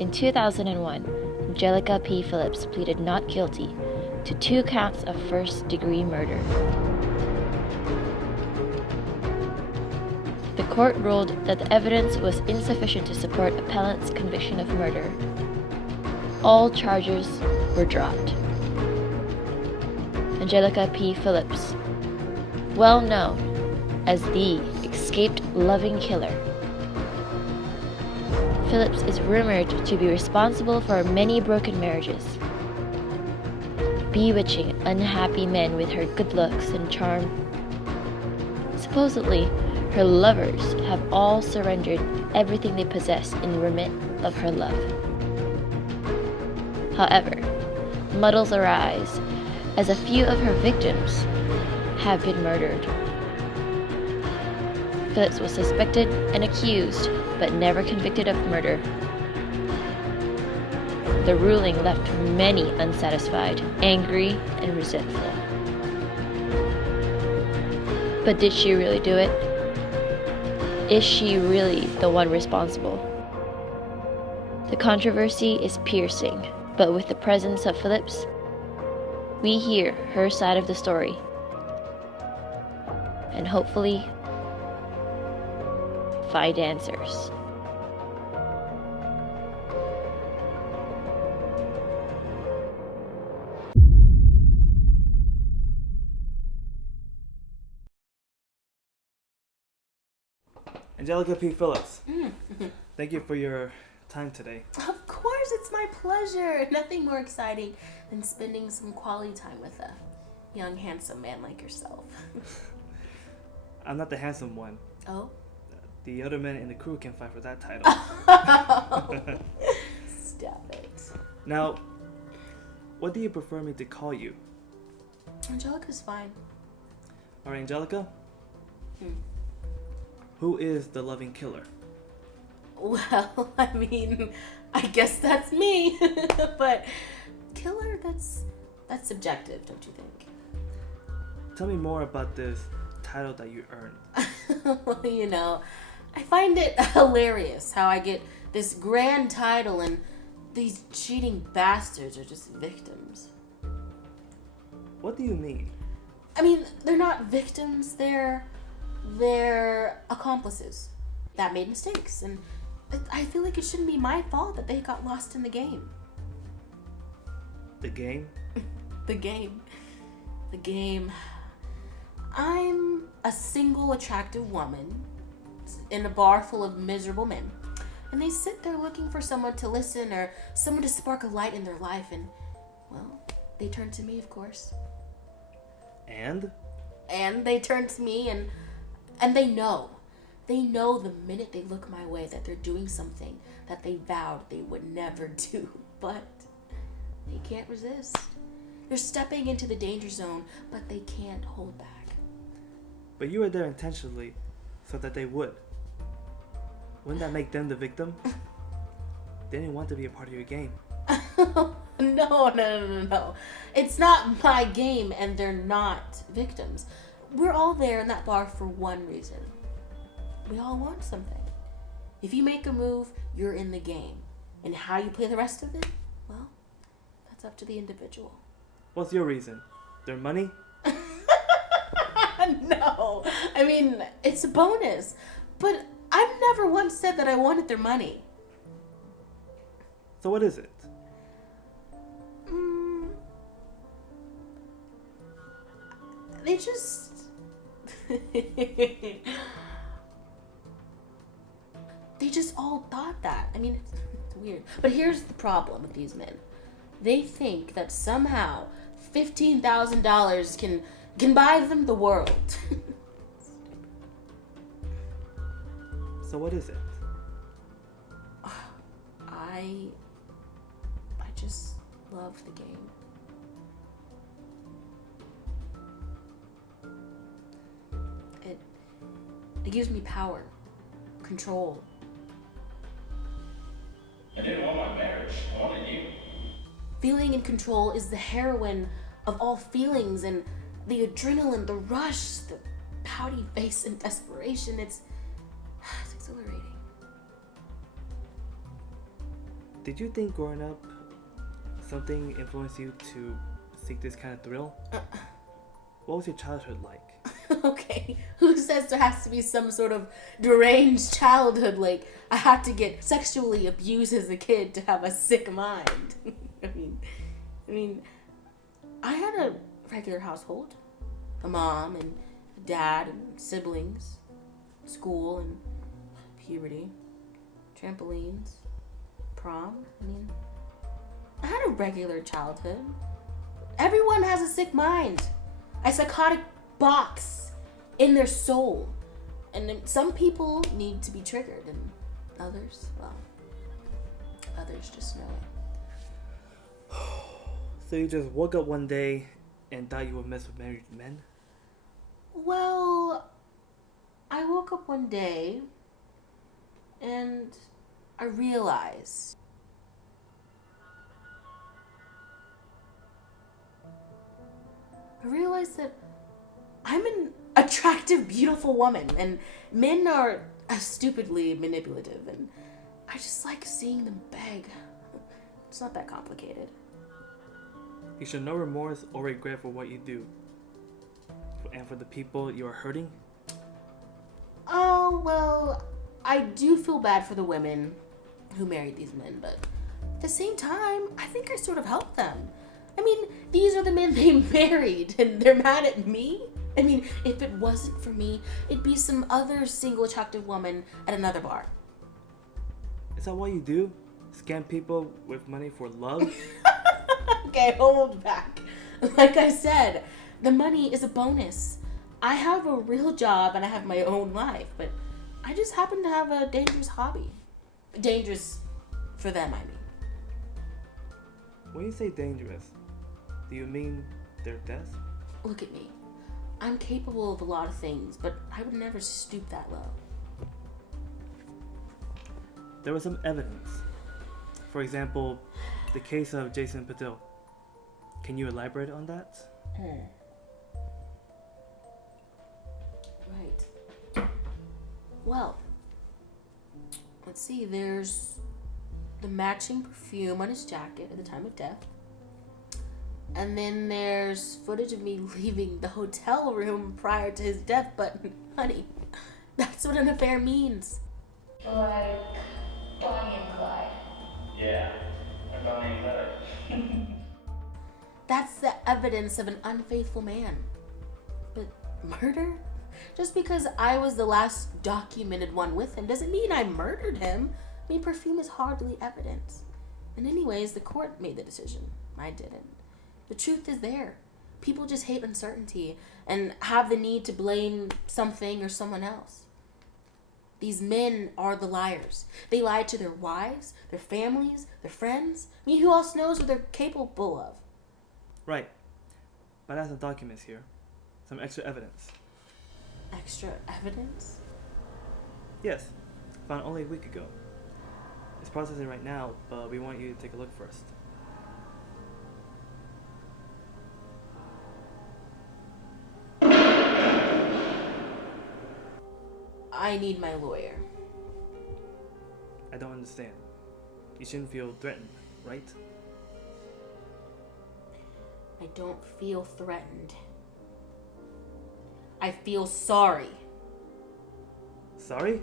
In 2001, Angelica P. Phillips pleaded not guilty to 2 counts of first-degree murder. The court ruled that the evidence was insufficient to support appellant's conviction of murder. All charges were dropped. Angelica P. Phillips, well known as the escaped loving killer. Phillips is rumored to be responsible for many broken marriages, bewitching unhappy men with her good looks and charm. Supposedly, her lovers have all surrendered everything they possess in remit of her love. However, muddles arise as a few of her victims have been murdered. Phillips was suspected and accused, but never convicted of murder. The ruling left many unsatisfied, angry, and resentful. But did she really do it? Is she really the one responsible? The controversy is piercing, but with the presence of Phillips, we hear her side of the story, and hopefully find answers. Angelica P. Phillips, thank you for your time today. Of course, it's my pleasure. Nothing more exciting than spending some quality time with a young, handsome man like yourself. I'm not the handsome one. Oh? The other men in the crew can fight for that title. Stop it. Now, what do you prefer me to call you? Angelica's fine. All right, Angelica? Who is the loving killer? Well, I mean, I guess that's me. But killer, that's subjective, don't you think? Tell me more about this title that you earned. Well, you know, I find it hilarious how I get this grand title and these cheating bastards are just victims. What do you mean? I mean, they're not victims, they're accomplices that made mistakes, and I feel like it shouldn't be my fault that they got lost in the game. The game? The game. I'm a single attractive woman in a bar full of miserable men, and they sit there looking for someone to listen or someone to spark a light in their life, and, well, they turn to me, of course. And they turn to me, and they know the minute they look my way that they're doing something that they vowed they would never do, but they can't resist. They're stepping into the danger zone, but they can't hold back. But you were there intentionally so that they would. Wouldn't that make them the victim? They didn't want to be a part of your game. No. It's not my game, and they're not victims. We're all there in that bar for one reason. We all want something. If you make a move, you're in the game. And how you play the rest of it, well, that's up to the individual. What's your reason? Their money? No. I mean, it's a bonus. But I've never once said that I wanted their money. So what is it? They just... They just all thought that. I mean, it's weird. But here's the problem with these men. They think that somehow $15,000 can buy them the world. So what is it? I just love the game. It gives me power, control. I didn't want my marriage. I wanted you. Feeling in control is the heroine of all feelings, and the adrenaline, the rush, the pouty face and desperation. It's exhilarating. Did you think growing up something influenced you to seek this kind of thrill? What was your childhood like? Okay, who says there has to be some sort of deranged childhood? Like, I had to get sexually abused as a kid to have a sick mind. I mean, I had a regular household. A mom and a dad and siblings. School and puberty. Trampolines. Prom. I had a regular childhood. Everyone has a sick mind. A psychotic box in their soul. And then some people need to be triggered, and others, well, others just know it. So you just woke up one day and thought you would mess with married men? Well, I woke up one day and I realized that I'm an attractive, beautiful woman, and men are stupidly manipulative, and I just like seeing them beg. It's not that complicated. You show no remorse or regret for what you do. And for the people you are hurting? Oh, well, I do feel bad for the women who married these men, but at the same time, I think I sort of helped them. These are the men they married, and they're mad at me? If it wasn't for me, it'd be some other single attractive woman at another bar. Is that what you do? Scam people with money for love? Okay, hold back. Like I said, the money is a bonus. I have a real job and I have my own life, but I just happen to have a dangerous hobby. Dangerous for them, When you say dangerous, do you mean their death? Look at me. I'm capable of a lot of things, but I would never stoop that low. There was some evidence. For example, the case of Jason Patil. Can you elaborate on that? Right. Well, let's see. There's the matching perfume on his jacket at the time of death. And then there's footage of me leaving the hotel room prior to his death. But, honey, that's what an affair means. Like Bonnie and Clyde. Yeah, like Bonnie and Clyde. That's the evidence of an unfaithful man. But murder? Just because I was the last documented one with him doesn't mean I murdered him. Perfume is hardly evidence. And anyways, the court made the decision. I didn't. The truth is there. People just hate uncertainty and have the need to blame something or someone else. These men are the liars. They lied to their wives, their families, their friends. Who else knows what they're capable of? Right. But I have some documents here. Some extra evidence. Extra evidence? Yes. Found only a week ago. It's processing right now, but we want you to take a look first. I need my lawyer. I don't understand. You shouldn't feel threatened, right? I don't feel threatened. I feel sorry. Sorry?